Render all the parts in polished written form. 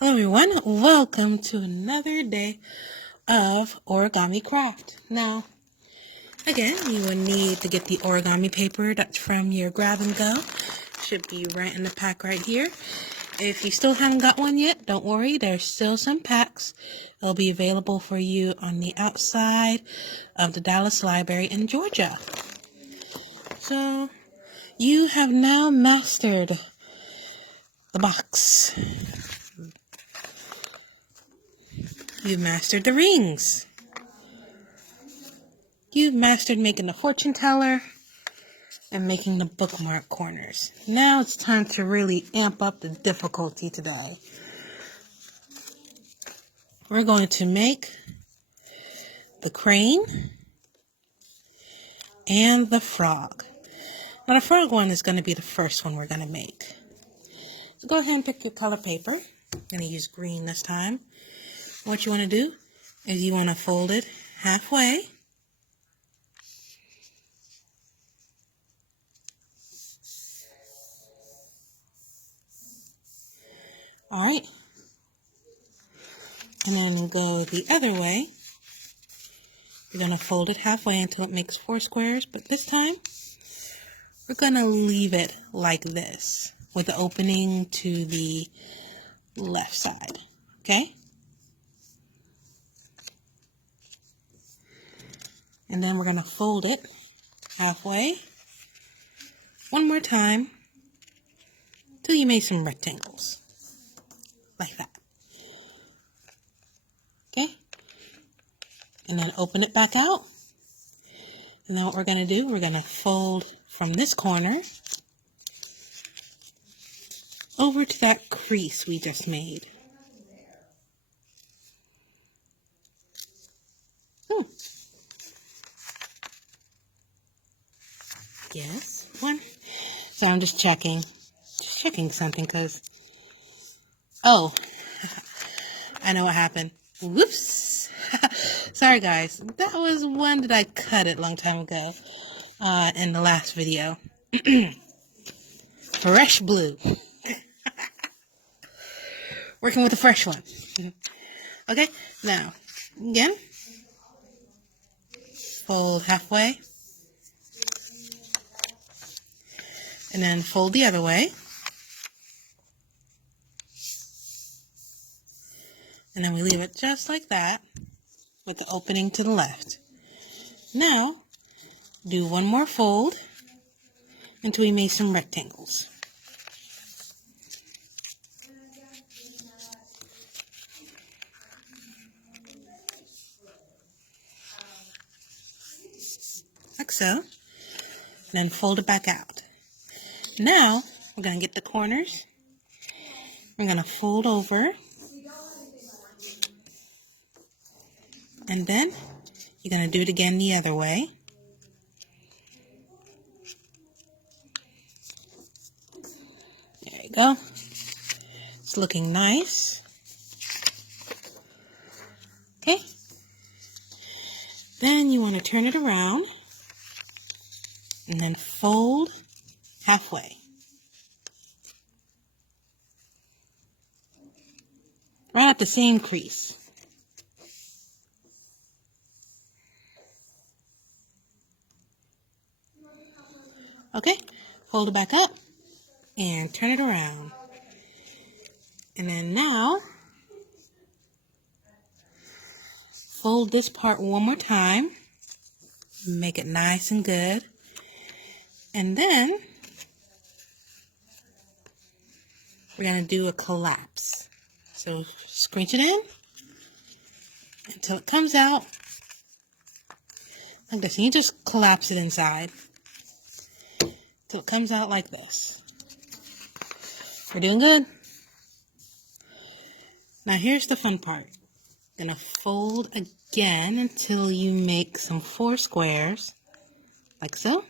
Hello everyone, welcome to another day of origami craft. Now, again, you will need to get the origami paper that's from your grab and go. Should be right in the pack right here. If you still haven't got one yet, don't worry, there's still some packs. They'll be available for you on the outside of the Dallas Library in Georgia. So, you have now mastered the box. You've mastered the rings. You've mastered making the fortune teller and making the bookmark corners. Now it's time to really amp up the difficulty today. We're going to make the crane and the frog. Now the frog one is going to be the first one we're going to make. So go ahead and pick your color paper. I'm going to use green this time. What you want to do is you want to fold it halfway. Alright. And then go the other way. You're going to fold it halfway until it makes 4 squares. But this time, we're going to leave it like this, with the opening to the left side. Okay? And then we're going to fold it halfway one more time till you make some rectangles. Like that. Okay? And then open it back out. And then what we're going to do, we're going to fold from this corner over to that crease we just made. Yes, one. So I'm just checking something because, oh, I know what happened. Whoops. Sorry guys, that was one that I cut it a long time ago in the last video. Fresh blue. Working with a fresh one. Okay, now, again, fold halfway. And then fold the other way. And then we leave it just like that with the opening to the left. Now, do one more fold until we make some rectangles. Like so. And then fold it back out. Now, we're going to get the corners. We're going to fold over. And then, you're going to do it again the other way. There you go. It's looking nice. Okay. Then you want to turn it around. And then fold halfway. Right at the same crease. Okay, fold it back up and turn it around. And then now, fold this part one more time. Make it nice and good. And then, we're going to do a collapse. So, scrunch it in until it comes out like this. And you just collapse it inside until it comes out like this. We're doing good. Now, here's the fun part. Going to fold again until you make some 4 squares, like so.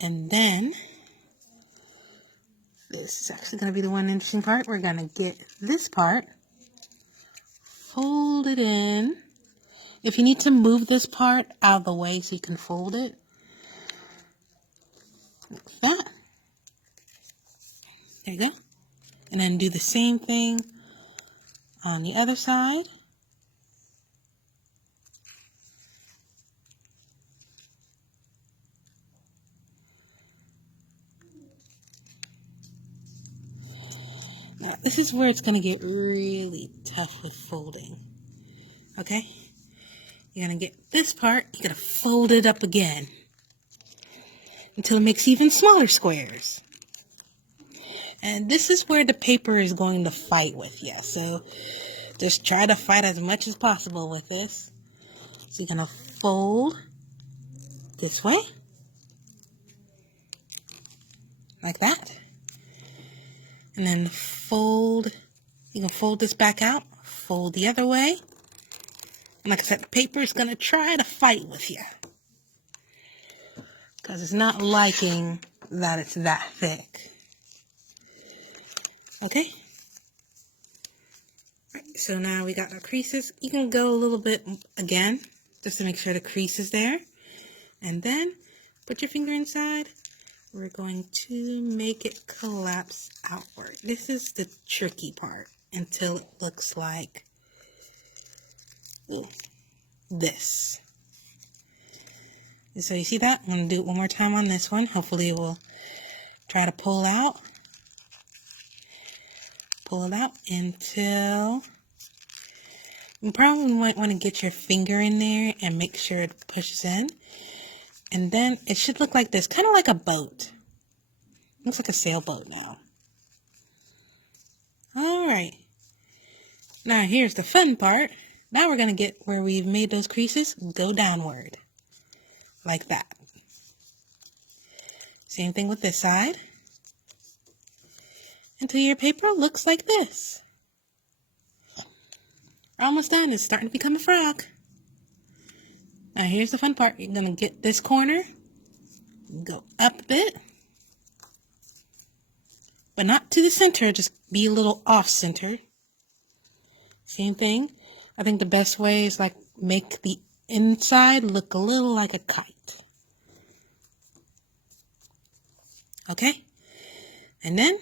And then, this is actually going to be the one interesting part. We're going to get this part, fold it in. If you need to move this part out of the way so you can fold it, like that. There you go. And then do the same thing on the other side. Now, this is where it's going to get really tough with folding. Okay? You're going to get this part, you're going to fold it up again until it makes even smaller squares. And this is where the paper is going to fight with you. So just try to fight as much as possible with this. So you're going to fold this way, like that. And then fold, you can fold this back out, fold the other way. And like I said, the paper is going to try to fight with you, because it's not liking that it's that thick. Okay? Right, so now we got our creases. You can go a little bit again, just to make sure the crease is there. And then put your finger inside. We're going to make it collapse outward. This is the tricky part until it looks like this. And so you see that? I'm going to do it one more time on this one. Hopefully it will try to pull out. Pull it out until you probably might want to get your finger in there and make sure it pushes in. And then it should look like this, kind of like a boat. Looks like a sailboat now. Alright. Now here's the fun part. Now we're going to get where we've made those creases go downward. Like that. Same thing with this side. Until your paper looks like this. We're almost done. It's starting to become a frog. Now here's the fun part. You're going to get this corner, go up a bit, but not to the center, just be a little off center. Same thing. I think the best way is like make the inside look a little like a kite. Okay? And then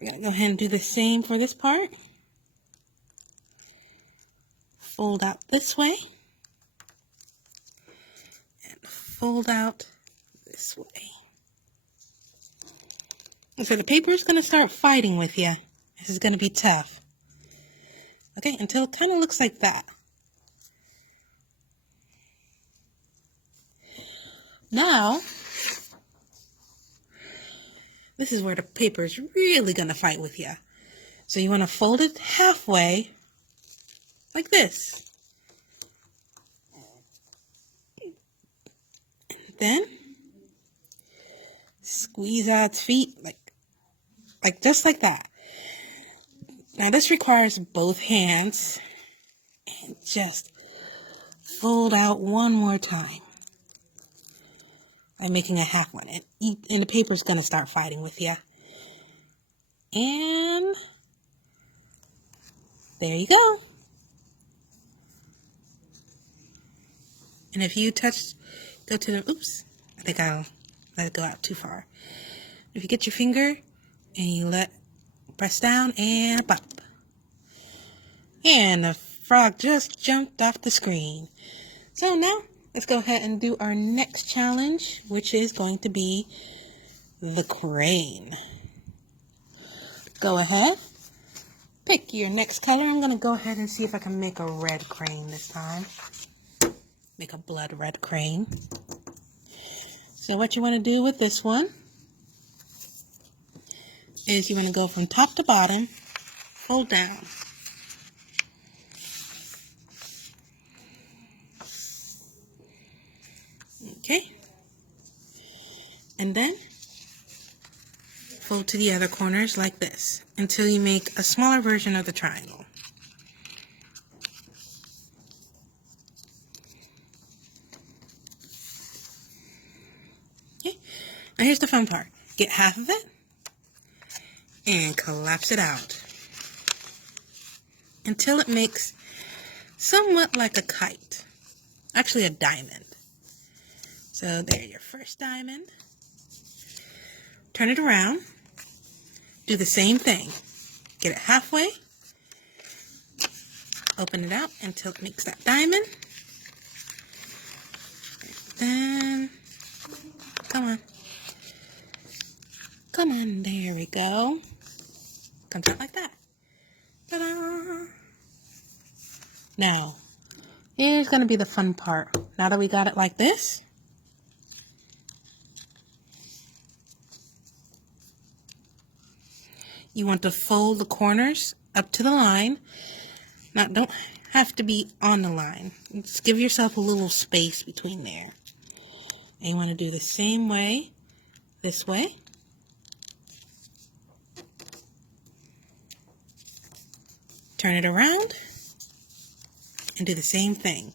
we're going to go ahead and do the same for this part. Fold out this way. And fold out this way. And so the paper is going to start fighting with you. This is going to be tough. Okay, until it kind of looks like that. Now, this is where the paper is really going to fight with you. So you want to fold it halfway, like this. And then squeeze out its feet, like just like that. Now this requires both hands, and just fold out one more time. I'm making a half one, and the paper's going to start fighting with you. And there you go. And if you go to the, oops, I think I'll let it go out too far. If you get your finger and you press down and pop. And the frog just jumped off the screen. So now, let's go ahead and do our next challenge, which is going to be the crane. Go ahead, pick your next color. I'm going to go ahead and see if I can make a red crane this time. Make a blood red crane. So what you want to do with this one is you want to go from top to bottom, fold down. Okay. And then fold to the other corners like this until you make a smaller version of the triangle. Okay. Now here's the fun part. Get half of it and collapse it out until it makes somewhat like a kite. Actually a diamond. So there's your first diamond. turn it around. Do the same thing. Get it halfway. Open it out until it makes that diamond. Then, come on. Come on, there we go. Comes out like that. Ta-da! Now, here's going to be the fun part. Now that we got it like this, you want to fold the corners up to the line. Now, don't have to be on the line. Just give yourself a little space between there. And you want to do the same way, this way. Turn it around and do the same thing.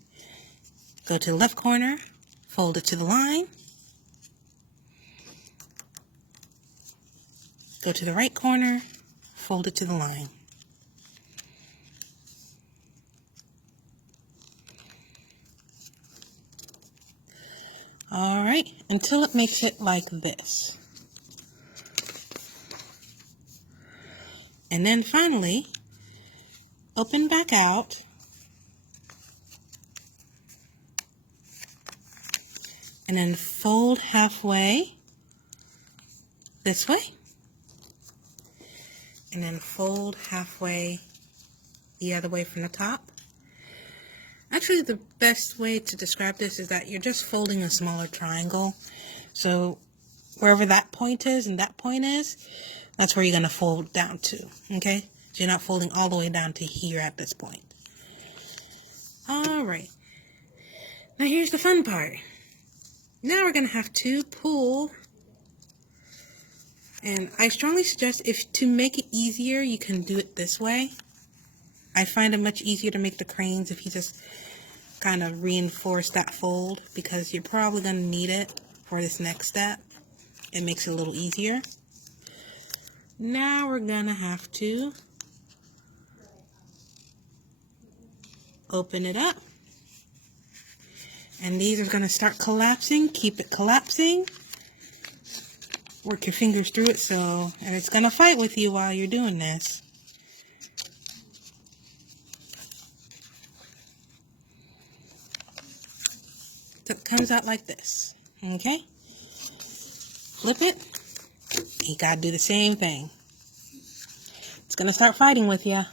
Go to the left corner, fold it to the line. Go to the right corner, fold it to the line. All right, until it makes it like this. And then finally, open back out. And then fold halfway this way. And then fold halfway the other way from the top. Actually, the best way to describe this is that you're just folding a smaller triangle. So wherever that point is and that point is, that's where you're going to fold down to, okay? So you're not folding all the way down to here at this point. All right. Now here's the fun part. Now we're going to have to pull. And I strongly suggest, if to make it easier, you can do it this way. I find it much easier to make the cranes if you just kind of reinforce that fold, because you're probably going to need it for this next step. It makes it a little easier. Now we're going to have to open it up. And these are going to start collapsing. Keep it collapsing. Work your fingers through it, and it's going to fight with you while you're doing this. So it comes out like this, okay? Flip it. You gotta do the same thing. It's gonna start fighting with you.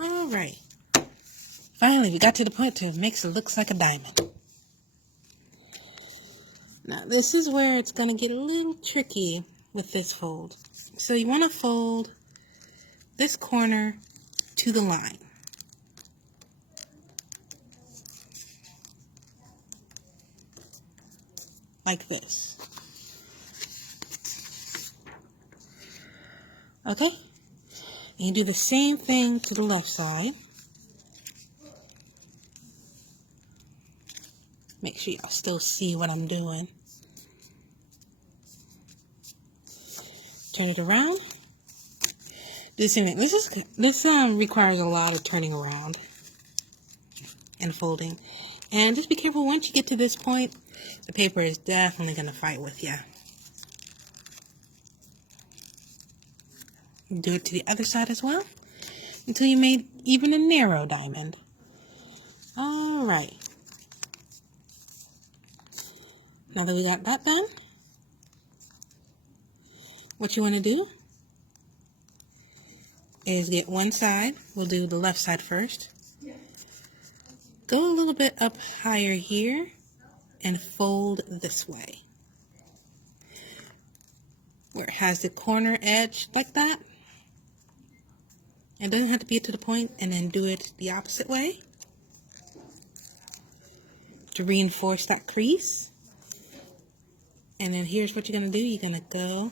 All right. Finally, we got to the point where it makes it look like a diamond. Now, this is where it's going to get a little tricky with this fold. So you want to fold this corner to the line. Like this. Okay? And you do the same thing to the left side. Make sure y'all still see what I'm doing. Turn it around. Do the same thing. This requires a lot of turning around and folding. And just be careful, once you get to this point, the paper is definitely going to fight with you. Do it to the other side as well, until you made even a narrow diamond. All right. Now that we got that done, what you want to do is get one side. We'll do the left side first. Go a little bit up higher here and fold this way, where it has the corner edge like that. It doesn't have to be to the point, and then do it the opposite way to reinforce that crease. And then here's what you're going to do. You're going to go,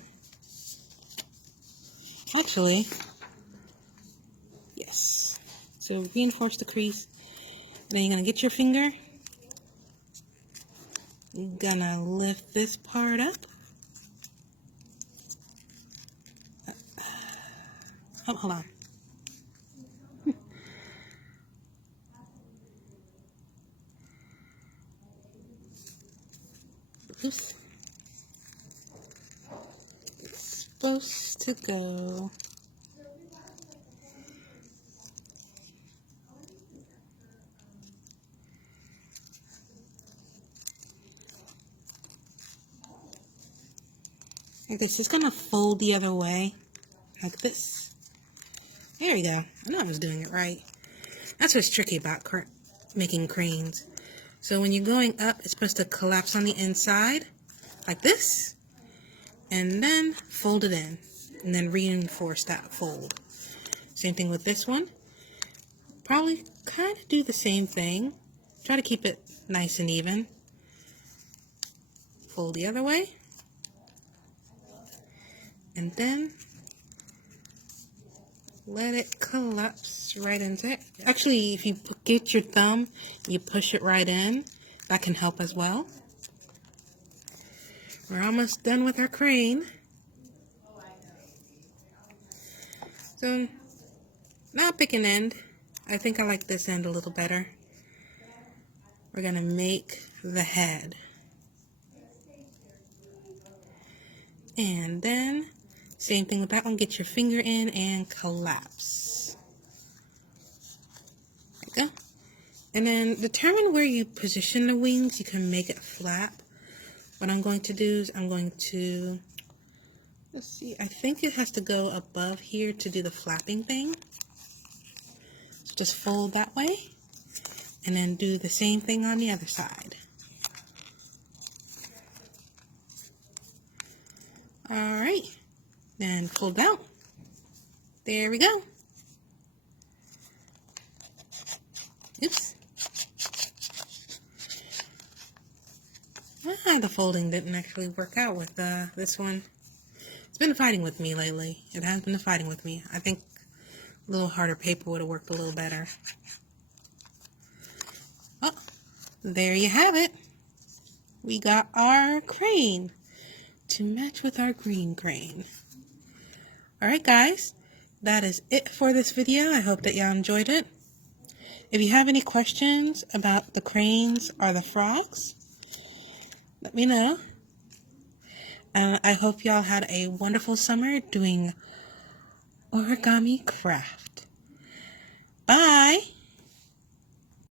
actually, yes. So reinforce the crease. And then you're going to get your finger I'm gonna lift this part up. Oh, hold on. Oops. It's supposed to go. Okay, so it's gonna fold the other way, like this. There we go. I know I was doing it right. That's what's tricky about making cranes. So when you're going up, it's supposed to collapse on the inside, like this, and then fold it in, and then reinforce that fold. Same thing with this one. Probably kind of do the same thing. Try to keep it nice and even. Fold the other way. And then let it collapse right into it. Actually, if you get your thumb, you push it right in. That can help as well. We're almost done with our crane. So now pick an end. I think I like this end a little better. We're gonna make the head. And then, same thing with that one, get your finger in and collapse. There you go. And then determine where you position the wings. You can make it flap. What I'm going to do is I'm going to, let's see, I think it has to go above here to do the flapping thing. So just fold that way. And then do the same thing on the other side. Alright, then fold out. There we go. Oops. The folding didn't actually work out with this one. It's been fighting with me lately. It has been fighting with me. I think a little harder paper would have worked a little better. Oh, there you have it. We got our crane to match with our green crane. Alright guys, that is it for this video. I hope that y'all enjoyed it. If you have any questions about the cranes or the frogs, let me know. I hope y'all had a wonderful summer doing origami craft. Bye!